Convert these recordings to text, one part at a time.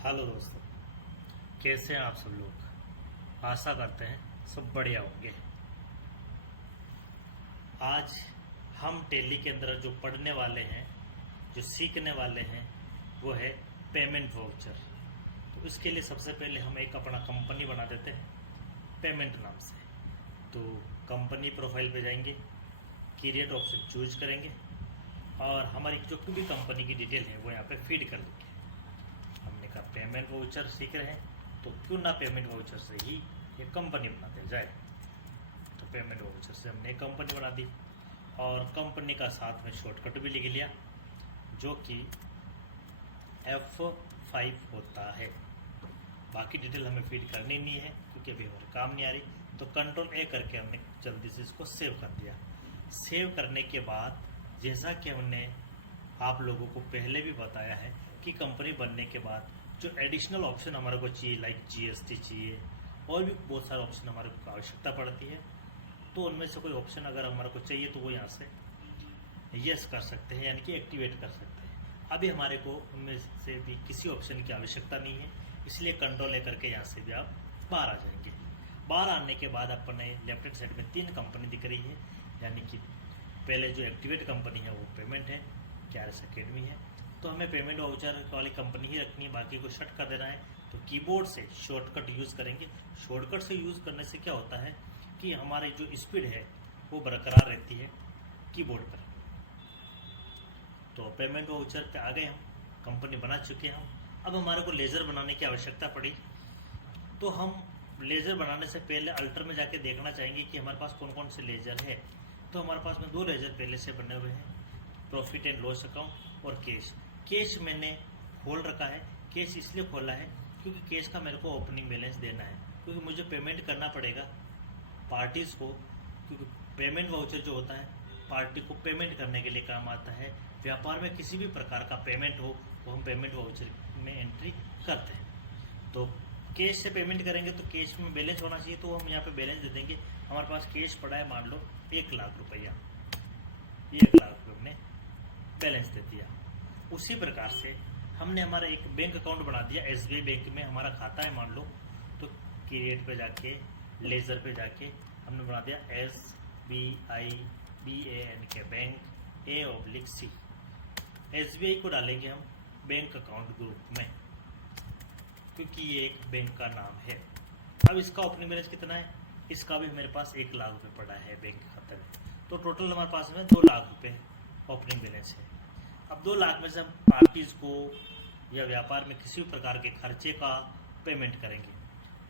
Hello दोस्तों, कैसे हैं आप सब लोग। आशा करते हैं सब बढ़िया होंगे। आज हम टेली के अंदर जो पढ़ने वाले हैं, जो सीखने वाले हैं, वो है पेमेंट वाउचर। तो इसके लिए सबसे पहले हम एक अपना कंपनी बना देते हैं पेमेंट नाम से। तो कंपनी प्रोफाइल पे जाएंगे, क्रिएट ऑप्शन चूज करेंगे और हमारी जो भी कंपनी की डिटेल है वो यहाँ पे फीड कर देंगे। हमने कहा पेमेंट वाउचर सीख रहे हैं तो क्यों ना पेमेंट वाउचर से ही एक कंपनी बनाते जाए। तो पेमेंट वाउचर से हमने एक कंपनी बना दी और कंपनी का साथ में शॉर्टकट भी लिख लिया जो कि F5 होता है। बाकी डिटेल हमें फीड करनी नहीं है क्योंकि अभी हमारे काम नहीं आ रही। तो Ctrl A करके हमने जल्दी से इसको सेव कर दिया। सेव करने के बाद जैसा कि हमने आप लोगों को पहले भी बताया है कि कंपनी बनने के बाद जो एडिशनल ऑप्शन हमारे को चाहिए, लाइक GST चाहिए और भी बहुत सारे ऑप्शन हमारे को आवश्यकता पड़ती है। तो उनमें से कोई ऑप्शन अगर हमारे को चाहिए तो वो यहाँ से यस कर सकते हैं, यानी कि एक्टिवेट कर सकते हैं। अभी हमारे को उनमें से भी किसी ऑप्शन की आवश्यकता नहीं है, इसलिए Ctrl A करके यहाँ से भी आप बाहर आ जाएंगे। बाहर आने के बाद अपने लेफ्ट हैंड साइड में 3 कंपनी दिख रही है, यानी कि पहले जो एक्टिवेट कंपनी है वो पेमेंट है, कैरिस अकेडमी है। तो हमें पेमेंट वाउचर वाली कंपनी ही रखनी है, बाकी को शट कर देना है। तो कीबोर्ड से शॉर्टकट यूज़ करेंगे। शॉर्टकट से यूज़ करने से क्या होता है कि हमारी जो स्पीड है वो बरकरार रहती है कीबोर्ड पर। तो पेमेंट वाउचर पे आ गए हम, कंपनी बना चुके हैं हम। अब हमारे को लेज़र बनाने की आवश्यकता पड़ी तो हम लेज़र बनाने से पहले अल्टर में जाके देखना चाहेंगे कि हमारे पास कौन कौन से लेज़र है। तो हमारे पास में 2 लेज़र पहले से बने हुए हैं, प्रॉफिट एंड लॉस अकाउंट और कैश। कैश मैंने खोल रखा है। कैश इसलिए खोला है क्योंकि कैश का मेरे को ओपनिंग बैलेंस देना है, क्योंकि मुझे पेमेंट करना पड़ेगा पार्टीज़ को। क्योंकि पेमेंट वाउचर जो होता है पार्टी को पेमेंट करने के लिए काम आता है। व्यापार में किसी भी प्रकार का पेमेंट हो वो हम पेमेंट वाउचर में एंट्री करते हैं। तो कैश से पेमेंट करेंगे तो कैश में बैलेंस होना चाहिए, तो हम यहाँ पे बैलेंस दे देंगे। हमारे पास कैश पड़ा है मान लो 1 लाख रुपया, ये 1 लाख रुपये हमने बैलेंस दे दिया। उसी प्रकार से हमने हमारा एक बैंक अकाउंट बना दिया। SBI बैंक में हमारा खाता है मान लो, तो क्रिएट पे जाके लेज़र पे जाके हमने बना दिया SBI BANK bank A/C। SBI को डालेंगे हम बैंक अकाउंट ग्रुप में क्योंकि ये एक बैंक का नाम है। अब इसका ओपनिंग बैलेंस कितना है, इसका भी मेरे पास 1 लाख रुपये पड़ा है बैंक खाते में। तो टोटल हमारे पास में 2 लाख रुपये ओपनिंग बैलेंस है। अब 2 लाख में से हम पार्टीज़ को या व्यापार में किसी भी प्रकार के खर्चे का पेमेंट करेंगे।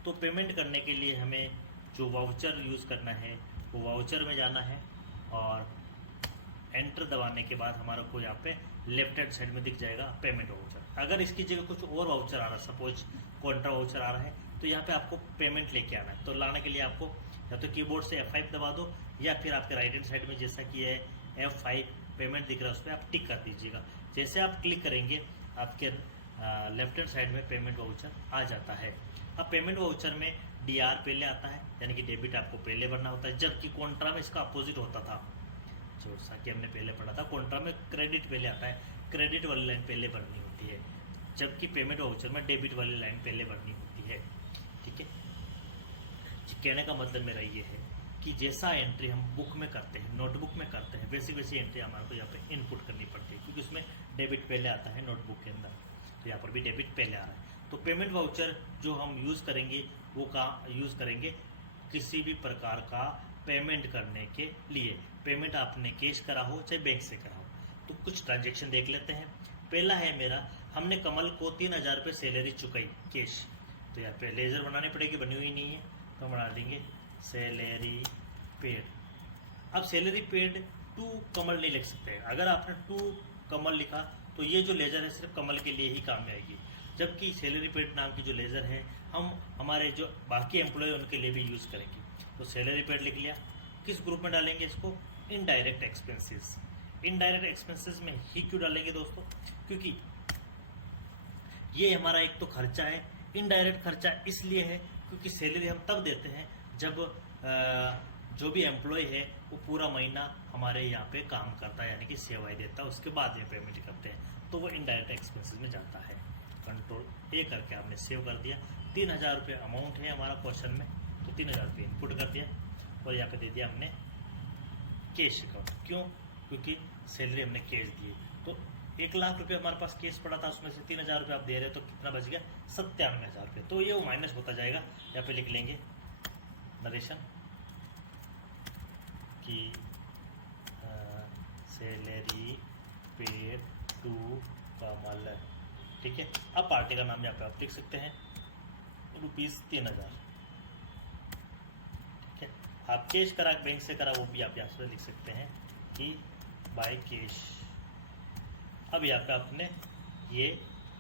तो पेमेंट करने के लिए हमें जो वाउचर यूज़ करना है वो वाउचर में जाना है और एंटर दबाने के बाद हमारे को यहाँ पे लेफ्ट हैंड साइड में दिख जाएगा पेमेंट वाउचर। अगर इसकी जगह कुछ और वाउचर आ रहा है, सपोज कॉन्ट्रा वाउचर आ रहा है, तो यहाँ पे आपको पेमेंट लेके आना है। तो लाने के लिए आपको या तो कीबोर्ड से F5 दबा दो या फिर आपके राइट हैंड साइड में जैसा कि है F5 पेमेंट दिख रहा है उस पर आप टिक कर दीजिएगा। जैसे आप क्लिक करेंगे आपके लेफ्ट हैंड साइड में पेमेंट वाउचर आ जाता है। अब पेमेंट वाउचर में DR पहले आता है, यानी कि डेबिट आपको पहले भरना होता है, जबकि कॉन्ट्रा में इसका अपोजिट होता था। जैसा कि हमने पहले पढ़ा था, कॉन्ट्रा में क्रेडिट पहले आता है, क्रेडिट वाली लाइन पहले भरनी होती है, जबकि पेमेंट वाउचर में डेबिट वाली लाइन पहले भरनी होती है। ठीक है, कहने का मतलब मेरा ये है कि जैसा एंट्री हम बुक में करते हैं, नोटबुक में करते हैं, वैसी वैसी एंट्री हमारे को यहाँ पे इनपुट करनी पड़ती है, क्योंकि उसमें डेबिट पहले आता है नोटबुक के अंदर। तो यहाँ पर भी डेबिट पहले आ रहा है। तो पेमेंट वाउचर जो हम यूज़ करेंगे वो यूज़ करेंगे किसी भी प्रकार का पेमेंट करने के लिए। पेमेंट आपने कैश करा हो चाहे बैंक से करा हो। तो कुछ ट्रांजेक्शन देख लेते हैं। पहला है मेरा, हमने कमल को 3000 रुपये सैलरी चुकाई कैश। तो यहाँ पे लेज़र बनानी पड़ेगी, बनी हुई नहीं है, तो बना देंगे सैलरी पेड। अब सैलरी पेड टू कमल नहीं लिख सकते हैं। अगर आपने टू कमल लिखा तो ये जो लेज़र है सिर्फ कमल के लिए ही काम में आएगी, जबकि सैलरी पेड नाम की जो लेज़र है हम हमारे जो बाकी एम्प्लॉय उनके लिए भी यूज़ करेंगे। तो सैलरी पेड लिख लिया। किस ग्रुप में डालेंगे इसको, इनडायरेक्ट एक्सपेंसेस। इनडायरेक्ट एक्सपेंसेस में ही क्यों डालेंगे दोस्तों, क्योंकि ये हमारा एक तो खर्चा है। इनडायरेक्ट खर्चा इसलिए है क्योंकि सैलरी हम तब देते हैं जब जो भी एम्प्लॉय है वो पूरा महीना हमारे यहाँ पे काम करता है, यानी कि सेवाएं देता है, उसके बाद ये पेमेंट करते हैं, तो वो इनडायरेक्ट एक्सपेंसेस में जाता है। कंट्रोल ए करके आपने सेव कर दिया। 3000 रुपये अमाउंट है हमारा क्वेश्चन में, तो 3000 रुपये इनपुट कर दिया और यहाँ पे दे दिया हमने कैश अकाउंट। क्यों? क्योंकि सैलरी हमने कैश दी। तो 1,00,000 रुपये हमारे पास कैश पड़ा था, उसमें से 3000 रुपये आप दे रहे हो तो कितना बच गया? 97,000 रुपये। तो ये वो माइनस होता जाएगा। यहाँ पे लिख लेंगे नरेशन की सैलरी पेड टू कमल। ठीक है। अब पार्टी का नाम यहाँ पे आप लिख सकते हैं ₹3000। ठीक है। आप कैश करा बैंक से करा वो भी आप यहाँ से लिख सकते हैं कि बाय कैश। अब यहाँ पे आपने ये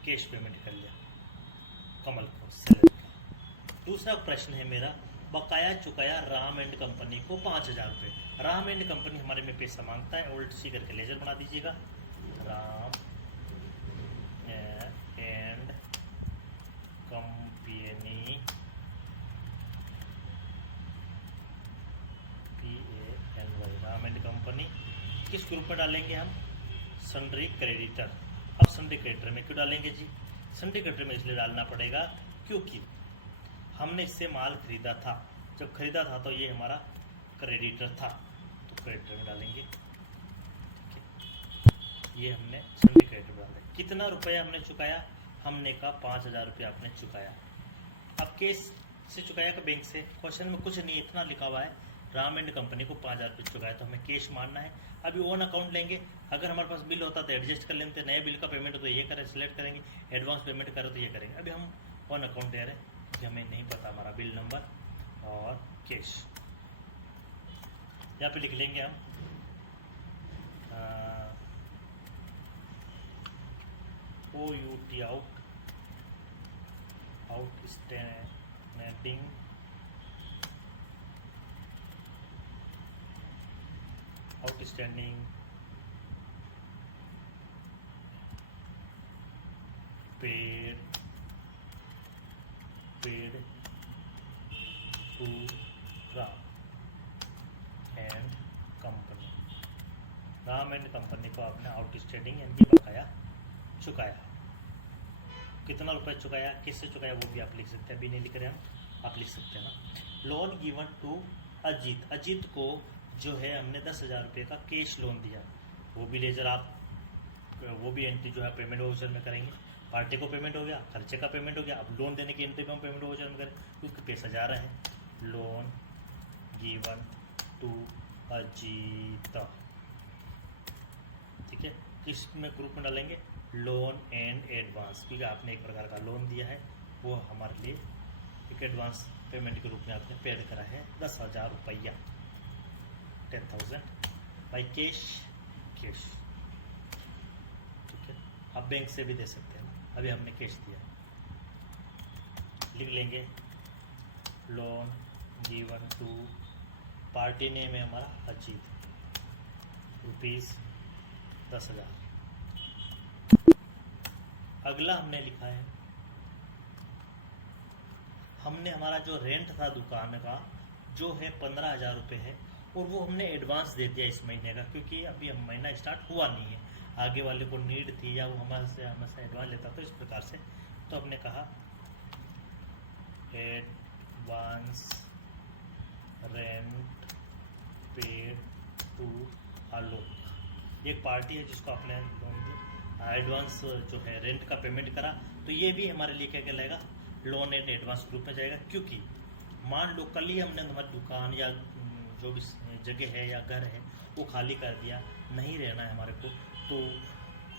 कैश पेमेंट कर लिया कमल को सैलरी का। दूसरा प्रश्न है मेरा, बकाया चुकाया राम एंड कंपनी को 5000 रुपये। राम एंड कंपनी हमारे में पैसा मांगता है, ओल्ड सी करके लेजर बना दीजिएगा। Ram and company PANY, Ram and company किस ग्रुप में डालेंगे हम? Sundry creditor. अब सन्ड्री क्रेडिटर में क्यों डालेंगे जी? सन्ड्री क्रेडिटर में इसलिए डालना पड़ेगा क्योंकि हमने इससे माल खरीदा था। जब खरीदा था तो ये हमारा क्रेडिटर था, तो क्रेडिटर में डालेंगे। ये हमने सन्ड्री क्रेडिटर में डाला। कितना रुपया हमने चुकाया? हमने कहा 5000 रुपया आपने चुकाया। अब केस से चुकाया का बैंक से? क्वेश्चन में कुछ नहीं, इतना लिखा हुआ है राम एंड कंपनी को 5000 रुपये चुकाया, तो हमें कैश मानना है। अभी ओन अकाउंट लेंगे। अगर हमारे पास बिल होता तो एडजस्ट कर लेते, नए बिल का पेमेंट हो तो ये करें, सिलेक्ट करेंगे। एडवांस पेमेंट करें तो ये करेंगे। अभी हम ओन अकाउंट दे रहे हैं क्योंकि हमें नहीं पता हमारा बिल नंबर और कैश। यहाँ पे लिख लेंगे हम OUT outstanding paid to Ram and company. Ram and company को आपने आउटस्टैंडिंग यानी बकाया चुकाया। कितना रुपए चुकाया, किससे चुकाया वो भी आप लिख सकते हैं। अभी नहीं लिख रहे हम, आप लिख सकते हैं ना। Loan given to Ajit. Ajit को जो है हमने 10,000 रुपये का कैश लोन दिया। वो भी लेजर आप वो भी एंट्री जो है पेमेंट वाउचर में करेंगे। पार्टी को पेमेंट हो गया, खर्चे का पेमेंट हो गया। अब लोन देने की एंट्री पे हम पेमेंट वाउचर में करें क्योंकि पैसा जा रहा है। Loan given to Ajit. ठीक है। किस में ग्रुप में डालेंगे? लोन एंड एडवांस, क्योंकि आपने एक प्रकार का लोन दिया है, वो हमारे लिए एक एडवांस पेमेंट के रूप में आपने पेड करा है 10,000 रुपया, 10,000 बाई कैश। ठीक है। आप बैंक से भी दे सकते हैं। अभी हमने कैश दिया, लिख लेंगे loan given to, party name है हमारा अजीत, ₹10,000। अगला हमने लिखा है, हमने हमारा जो रेंट था दुकान का जो है 15,000 रुपये है, और वो हमने एडवांस दे दिया इस महीने का, क्योंकि अभी हम महीना स्टार्ट हुआ नहीं है। आगे वाले को नीड थी या वो हमारे हमेशा एडवांस लेता, तो इस प्रकार से तो हमने कहा एडवांस रेंट पेड टू आलोक। एक पार्टी है जिसको आपने लोन दिया, एडवांस जो है रेंट का पेमेंट करा, तो ये भी हमारे लिए क्या कहलाएगा? लोन एंड एडवांस ग्रुप में जाएगा। क्योंकि मान लो कल ही हमने हमारी दुकान या जो भी जगह है या घर है वो खाली कर दिया, नहीं रहना है हमारे को, तो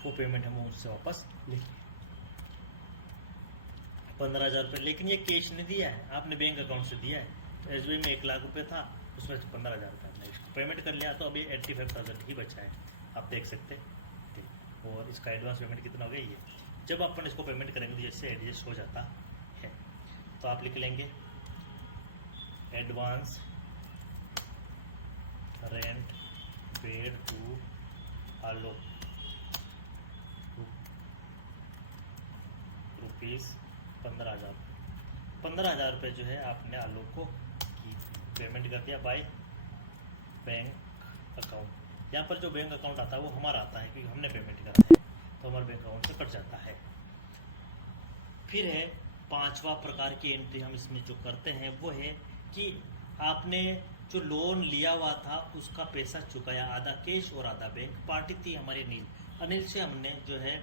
वो पेमेंट हम उससे वापस लेंगे 15,000 रुपये। लेकिन ये कैश नहीं दिया है, आपने बैंक अकाउंट से दिया है। SBI में 1,00,000 रुपये था, उसमें से 15,000 रुपये हमने इसको पेमेंट कर लिया, तो अभी 85,000 ही बचा है, आप देख सकते हैं। और इसका एडवांस पेमेंट कितना हो गया? ये जब अपन इसको पेमेंट करेंगे तो जैसे एडजस्ट हो जाता है, तो आप लिख लेंगे एडवांस रेंट पेड टू आलोक ₹15,000। 15,000 रुपये जो है आपने आलोक को पेमेंट कर दिया बाय बैंक अकाउंट। यहाँ पर जो बैंक अकाउंट आता है वो हमारा आता है क्योंकि हमने पेमेंट करा है, तो हमारे बैंक अकाउंट से कट जाता है। फिर है पांचवा प्रकार की एंट्री हम इसमें जो करते हैं वो है कि आपने जो लोन लिया हुआ था उसका पैसा चुकाया, आधा कैश और आधा बैंक। पार्टी थी हमारी अनिल से हमने जो है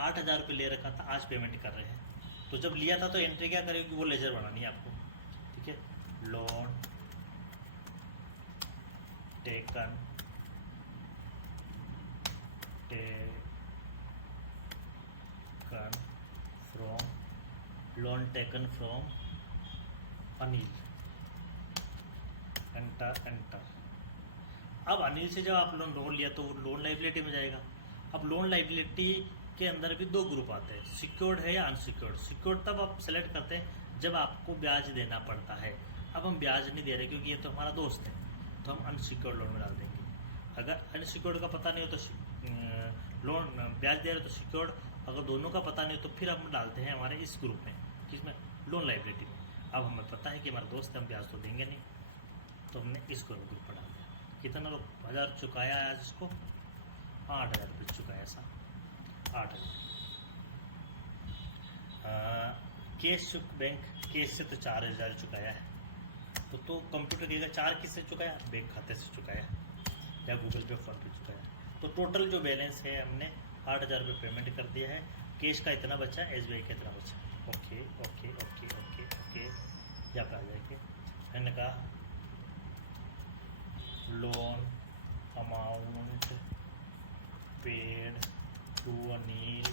8,000 रुपये ले रखा था, आज पेमेंट कर रहे हैं। तो जब लिया था तो एंट्री क्या करेगी, वो लेजर बनानी है आपको, ठीक है। Loan taken from Anil, enter. अब अनिल से जब आप लोन लिया तो वो लोन लाइबिलिटी में जाएगा। अब लोन लाइबिलिटी के अंदर भी दो ग्रुप आते हैं, सिक्योर्ड है या अनसिक्योर्ड। सिक्योर्ड तब आप सेलेक्ट करते हैं जब आपको ब्याज देना पड़ता है। अब हम ब्याज नहीं दे रहे क्योंकि ये तो हमारा दोस्त है, तो हम अनसिक्योर्ड लोन में डाल देंगे। अगर अनसिक्योर्ड का पता नहीं हो तो लोन ब्याज दे रहे तो सिक्योर्ड, अगर दोनों का पता नहीं हो तो फिर हम डालते हैं हमारे इस ग्रुप में, किसमें, लोन लाइबिलिटी में। अब हमें पता है कि हमारा दोस्त है, हम ब्याज तो देंगे नहीं, तो हमने इसको ग्रुप पर डाल दिया। कितना लोग 1,000 चुकाया है आज इसको, 8,000 रुपये चुकाया ऐसा, 8,000। कैश बैंक कैश से तो 4,000 चुकाया है, तो कंप्यूटर कहेगा 4 किससे चुकाया, बैंक खाते से चुकाया या गूगल पे फोन पे चुकाया। तो टोटल जो बैलेंस है हमने 8,000 रुपये पेमेंट कर दिया है। कैश का इतना बचा, SBI का इतना बचा। Okay okay okay okay okay, यहाँ पे आ जाएंगे। मैंने कहा loan amount paid to Anil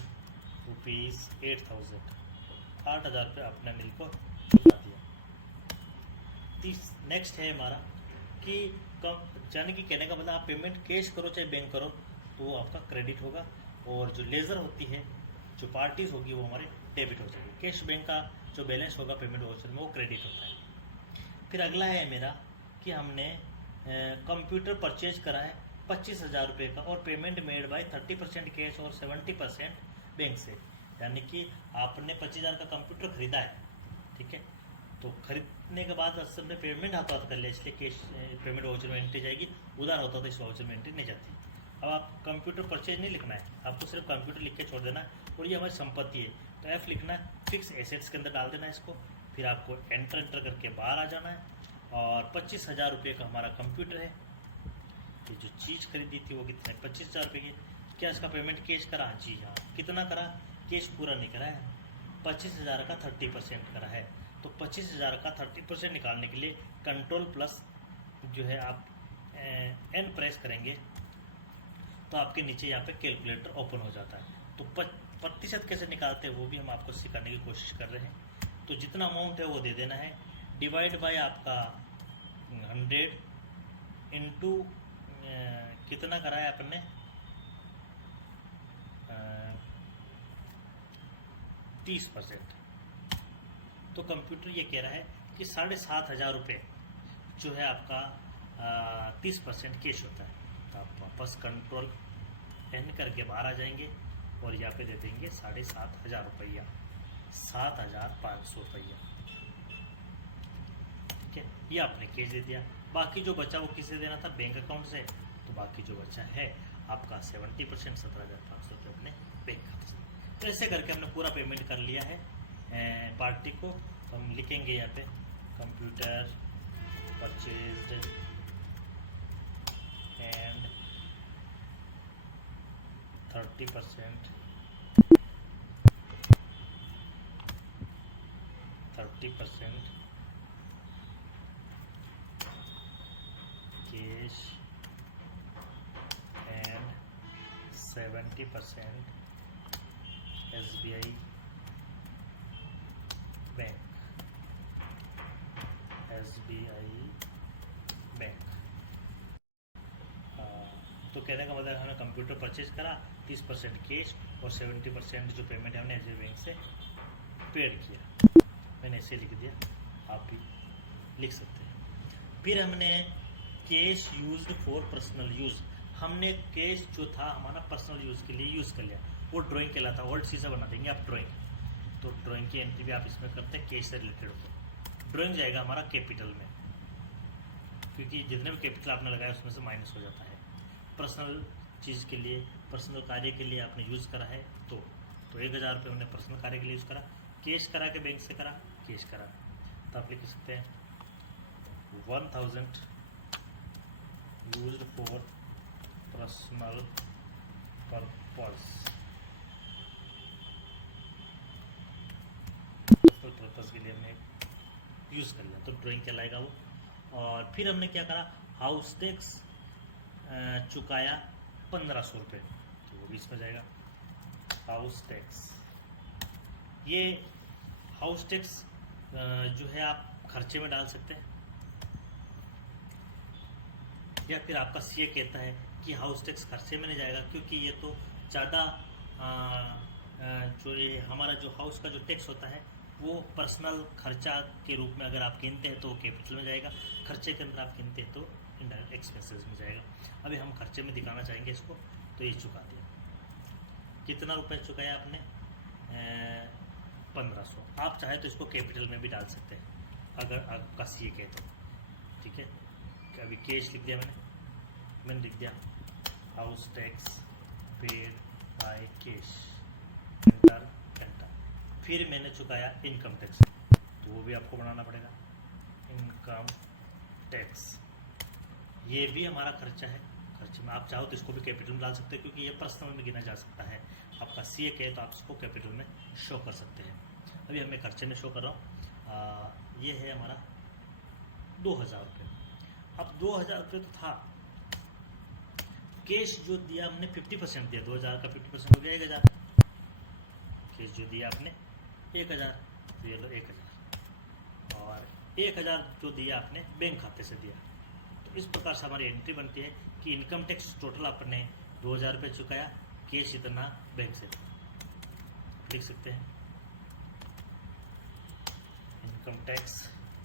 ₹8,000, 8,000 रुपये आपने अनिल को चुका दिया। नेक्स्ट है हमारा कि यानी कि कहने का मतलब आप पेमेंट कैश करो चाहे बैंक करो तो वो आपका क्रेडिट होगा, और जो लेजर होती है, जो पार्टीज होगी वो हमारे डेबिट हो जाएगी। कैश बैंक का जो बैलेंस होगा पेमेंट वाउचर में वो क्रेडिट होता है। फिर अगला है मेरा कि हमने कंप्यूटर परचेज करा है 25,000 रुपये का, और पेमेंट मेड बाय 30% कैश और 70% बैंक से। यानी कि आपने 25,000 का कंप्यूटर खरीदा है, ठीक है। तो खरीदने के बाद सबने पेमेंट हाथों हाथ कर लिया, इसलिए कैश पेमेंट वाउचर में एंट्री जाएगी। उधार होता तो इस वाउचर में एंट्री नहीं जाती। अब आप कंप्यूटर परचेज नहीं लिखना है, आपको सिर्फ कंप्यूटर लिख के छोड़ देना है, और ये हमारी संपत्ति है तो F लिखना है, फिक्स एसेट्स के अंदर डाल देना है इसको। फिर आपको एंटर करके बाहर आ जाना है, और 25,000 रुपये का हमारा कंप्यूटर है। ये जो चीज़ खरीदी थी वो कितने, 25,000 रुपये की। क्या इसका पेमेंट कैश करा, जी हाँ। कितना करा, कैश पूरा नहीं करा है, 25,000 का 30% करा है। तो 25,000 का 30% निकालने के लिए कंट्रोल+ जो है आप N प्रेस करेंगे तो आपके नीचे यहाँ पे कैलकुलेटर ओपन हो जाता है। तो प्रतिशत कैसे निकालते हैं वो भी हम आपको सिखाने की कोशिश कर रहे हैं। तो जितना अमाउंट है वो दे देना है, डिवाइड बाय आपका 100 इंटू कितना करा है आपने, 30%। तो कंप्यूटर ये कह रहा है कि 7,500 रुपये जो है आपका 30% कैश होता है। तो आप वापस कंट्रोल N करके बाहर आ जाएंगे और यहाँ पे दे देंगे 7,500 रुपया, 7,500 रुपया, ठीक है। ये आपने कैश दे दिया। बाकी जो बचा वो किसे देना था, बैंक अकाउंट से। तो बाकी जो बचा है आपका 70%, 17,500 रुपये अपने बैंक खाते से। तो ऐसे करके हमने पूरा पेमेंट कर लिया है पार्टी को। तो हम लिखेंगे यहाँ पे computer purchased and 30% cash and 70% SBI bank, तो कहने का मतलब हमने कंप्यूटर परचेज करा, 30% कैश और 70% जो पेमेंट है हमने SBI बैंक से पेड किया। मैंने ऐसे लिख दिया, आप भी लिख सकते हैं। फिर हमने cash used for personal use, हमने कैश जो था हमारा पर्सनल यूज़ के लिए यूज़ कर लिया, वो ड्राइंग कहलाता है। ओल्ड सीसा बना देंगे आप ड्राइंग, तो ड्राइंग की एंट्री भी आप इसमें करते हैं, कैश से रिलेटेड होता। ड्राइंग जाएगा हमारा कैपिटल में, क्योंकि जितने भी कैपिटल आपने लगाया उसमें से माइनस हो जाता है। पर्सनल चीज़ के लिए, पर्सनल कार्य के लिए आपने यूज़ करा है तो 1,000 रुपये हमने पर्सनल कार्य के लिए यूज़ करा। कैश करा के बैंक से करा, कैश करा, तो आप लिख सकते हैं 1000 यूज्ड फॉर पर्सनल पर्पस के लिए हमने यूज़ कर लिया, तो ड्राइंग कहलाएगा वो। और फिर हमने क्या करा, हाउस टैक्स चुकाया 1500 रुपये, तो वो भी इसमें जाएगा। हाउस टैक्स, ये हाउस टैक्स जो है आप खर्चे में डाल सकते हैं, या फिर आपका सीए कहता है कि हाउस टैक्स खर्चे में नहीं जाएगा, क्योंकि ये तो ज़्यादा जो ये हमारा जो हाउस का जो टैक्स होता है वो पर्सनल खर्चा के रूप में अगर आप गिनते हैं तो कैपिटल में जाएगा, खर्चे के अंदर आप गिनते हैं तो इनडायरेक्ट एक्सपेंसेस में जाएगा। अभी हम खर्चे में दिखाना चाहेंगे इसको, तो ये चुका दिया। कितना रुपए चुकाया आपने, 1500। आप चाहे तो इसको कैपिटल में भी डाल सकते हैं अगर आपका सीए कहे तो, ठीक है। अभी कैश लिख दिया मैंने लिख दिया house tax paid by cash, enter. फिर मैंने चुकाया इनकम टैक्स, तो वो भी आपको बनाना पड़ेगा। इनकम टैक्स ये भी हमारा खर्चा है, खर्चे में आप चाहो तो इसको भी कैपिटल में डाल सकते हैं, क्योंकि ये पर्सनल में गिना जा सकता है। आपका सीए कहे तो आप इसको कैपिटल में शो कर सकते हैं। अभी हमें खर्चे में शो कर रहा हूँ। ये है हमारा 2000 रुपये। अब 2000 रुपये तो था, कैश जो दिया हमने 50% दिया, 2000 का 50% हो गया 1000। कैश जो दिया आपने 1000, तो ये लो 1000, और 1000 जो दिया आपने बैंक खाते से दिया। तो इस प्रकार से हमारी एंट्री बनती है कि इनकम टैक्स टोटल आपने 2000 रुपये चुकाया, कैश इतना बैंक से। लिख सकते हैं income tax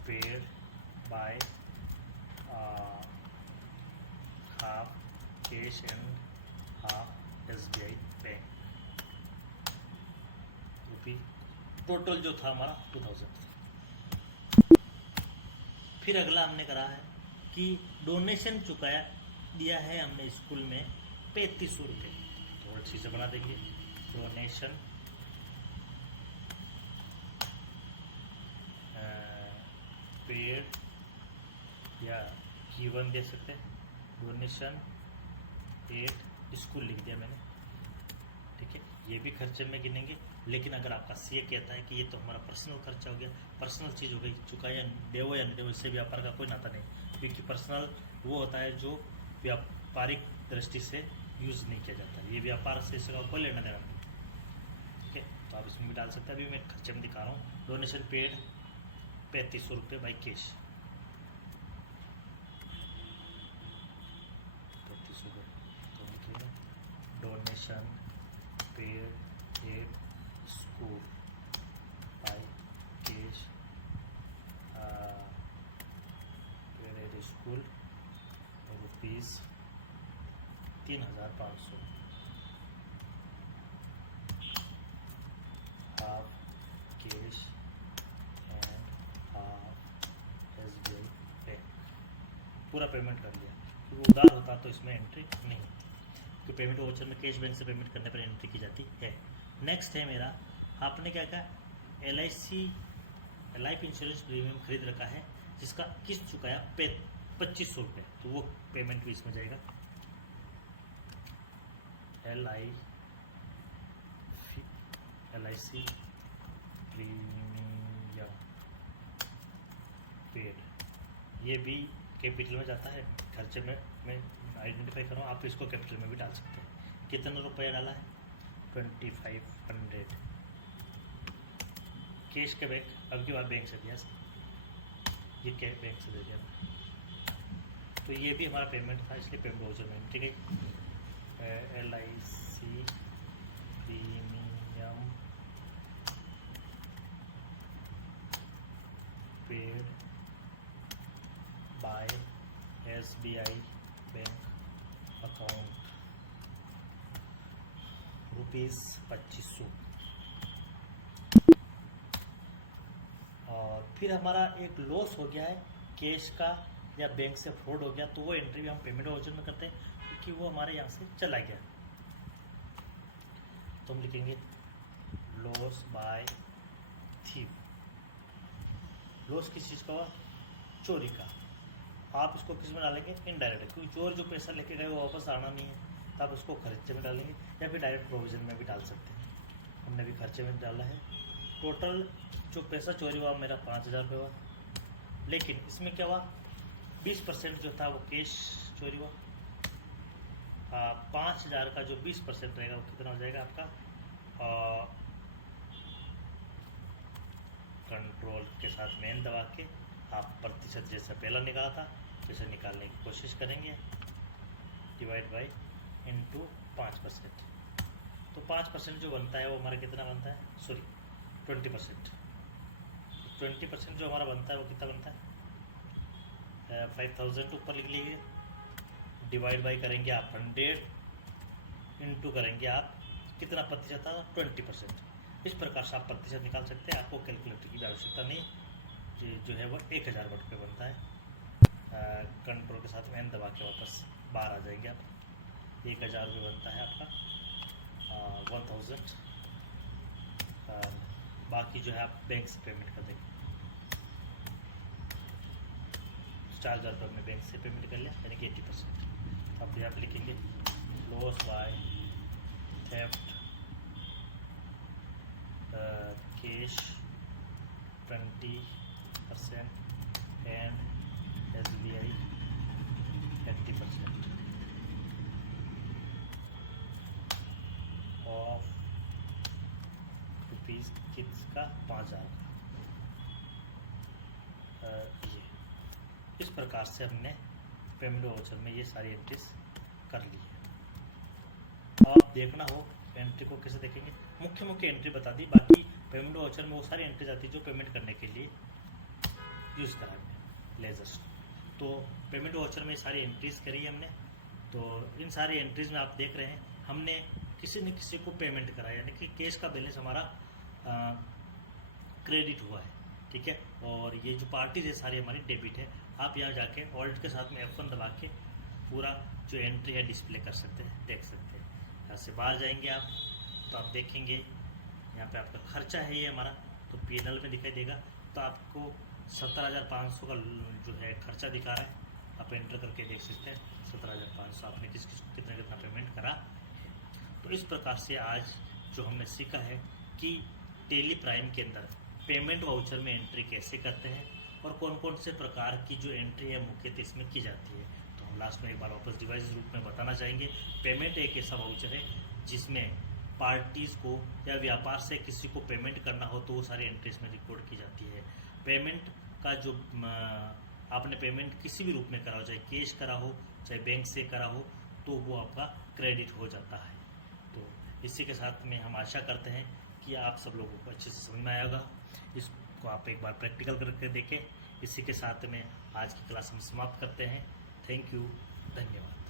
paid by half cash and half SBI bank, rupee total जो था हमारा 2000। फिर अगला हमने करा है कि डोनेशन चुकाया दिया है हमने स्कूल में 3500 रुपये, तो अच्छी से बना देंगे। डोनेशन पेड या गिवन दे सकते हैं, डोनेशन पेड स्कूल लिख दिया मैंने, ठीक है। ये भी खर्चे में गिनेंगे, लेकिन अगर आपका सीए कहता है कि ये तो हमारा पर्सनल खर्चा हो गया, पर्सनल चीज़ हो गई, चुकाया देवो या नहीं देवो, इससे व्यापार का कोई नाता नहीं, क्योंकि पर्सनल वो होता है जो व्यापारिक दृष्टि से यूज़ नहीं किया जाता, ये व्यापार से इसका कोई लेना देना नहीं, ठीक है। तो आप इसमें भी डाल सकते हैं। अभी मैं खर्चे में दिखा रहा हूँ। डोनेशन पेड 3500 रुपये बाई कैश, 3500 रुपये। Donation paid at school by cash, paid at school rupees 3500, half cash and half SBI bank. पूरा पेमेंट कर लिया, क्योंकि उधार होता तो इसमें एंट्री नहीं होती, क्योंकि पेमेंट वाउचर में कैश बैंक से पेमेंट करने पर एंट्री की जाती है। नेक्स्ट है मेरा, आपने क्या कहा, LIC लाइफ इंश्योरेंस प्रीमियम खरीद रखा है, जिसका किस्त चुकाया 2500 रुपये, तो वो पेमेंट भी इसमें जाएगा। LIC प्रीमियम पेड, ये भी कैपिटल में जाता है, खर्चे में मैं आइडेंटिफाई कर रहा हूँ, आप इसको कैपिटल में भी डाल सकते हैं। कितना रुपया डाला है, 2500। कैश के बैंक, अब की बार बैंक से दिया, ये क्या बैंक से दे दिया, तो ये भी हमारा पेमेंट था, इसलिए पेमेंट वाउचर में, ठीक है। LIC premium paid by SBI bank account ₹2500। और फिर हमारा एक लॉस हो गया है कैश का या बैंक से फ्रॉड हो गया, तो वो एंट्री भी हम पेमेंट वाउचर में करते हैं, क्योंकि वो हमारे यहाँ से चला गया। तो हम लिखेंगे लॉस बाय थीव। लॉस किस चीज़ का हुआ? चोरी का। आप इसको किस में डालेंगे? इनडायरेक्ट, क्योंकि चोर जो पैसा लेके गए वो वापस आना नहीं है, तो आप उसको खर्चे में डालेंगे या फिर डायरेक्ट प्रोविजन में भी डाल सकते हैं। हमने भी खर्चे में डाला है। टोटल जो पैसा चोरी हुआ मेरा 5,000 रुपये हुआ, लेकिन इसमें क्या हुआ, 20% जो था वो कैश चोरी हुआ। 5,000 का जो 20% रहेगा वो कितना हो जाएगा आपका? कंट्रोल के साथ में एन दबा के आप प्रतिशत जैसा पहला निकाला था वैसे निकालने की कोशिश करेंगे, डिवाइड बाई इंटू 5%। तो 5% जो बनता है वो हमारा कितना बनता है? सॉरी 20%। 20% जो हमारा बनता है वो कितना बनता है? 5,000 ऊपर लिख लीजिए, डिवाइड बाई करेंगे आप 100, इंटू करेंगे आप कितना प्रतिशत था? 20%। इस प्रकार से आप प्रतिशत निकाल सकते हैं, आपको कैलकुलेटर की आवश्यकता नहीं। जो है वो 1,000 वर्ड पे बनता है। कंट्रोल के साथ में एन दबा के वापस बाहर आ जाएंगे आप। 1,000 रुपये बनता है आपका 1,000। बाकी जो है आप बैंक से पेमेंट कर देंगे। 4,000 रुपये हमने बैंक से पेमेंट कर लिया, यानी कि 80%। अब यहाँ पे लिखेंगे loss by theft cash 20% and SBI 80% of rupees किसका? 5,000 का। ये इस प्रकार से हमने पेमेंट वाउचर में ये सारी एंट्रीज कर ली है। आप देखना हो एंट्री को कैसे देखेंगे, मुख्य मुख्य एंट्री बता दी, बाकी पेमेंट वाउचर में वो सारी एंट्रीज आती है जो पेमेंट करने के लिए यूज़ कराएंगे लेजर्स। तो पेमेंट वाउचर में सारी एंट्रीज करी है हमने। तो इन सारी एंट्रीज में आप देख रहे हैं हमने किसी न किसी को पेमेंट कराया, यानी कि कैश का बैलेंस हमारा क्रेडिट हुआ है, ठीक है। और ये जो पार्टीज है सारी हमारी डेबिट है। आप यहाँ जाके ऑल्ट के साथ में F1 दबा के पूरा जो एंट्री है डिस्प्ले कर सकते हैं, देख सकते हैं। यहाँ से बाहर जाएंगे आप तो आप देखेंगे यहाँ पे आपका खर्चा है ये हमारा, तो P&L में दिखाई देगा। तो आपको 17,500 का जो है खर्चा दिखा रहा है, आप एंटर करके देख सकते हैं 17,500 आपने किस कितना कितना पेमेंट करा है। तो इस प्रकार से आज जो हमने सीखा है कि टेली प्राइम के अंदर पेमेंट वाउचर में एंट्री कैसे करते हैं और कौन कौन से प्रकार की जो एंट्री है मुख्यतः इसमें की जाती है। तो हम लास्ट में एक बार वापस डिवाइस रूप में बताना चाहेंगे। पेमेंट एक ऐसा वाउचर है जिसमें पार्टीज़ को या व्यापार से किसी को पेमेंट करना हो तो वो सारी एंट्रीज में रिकॉर्ड की जाती है। पेमेंट का जो आपने पेमेंट किसी भी रूप में करा हो, चाहे कैश करा हो चाहे बैंक से करा हो, तो वो आपका क्रेडिट हो जाता है। तो इसी के साथ में हम आशा करते हैं कि आप सब लोगों को अच्छे से समझ में आएगा। इसको आप एक बार प्रैक्टिकल करके देखें। इसी के साथ में आज की क्लास हम समाप्त करते हैं। थैंक यू, धन्यवाद।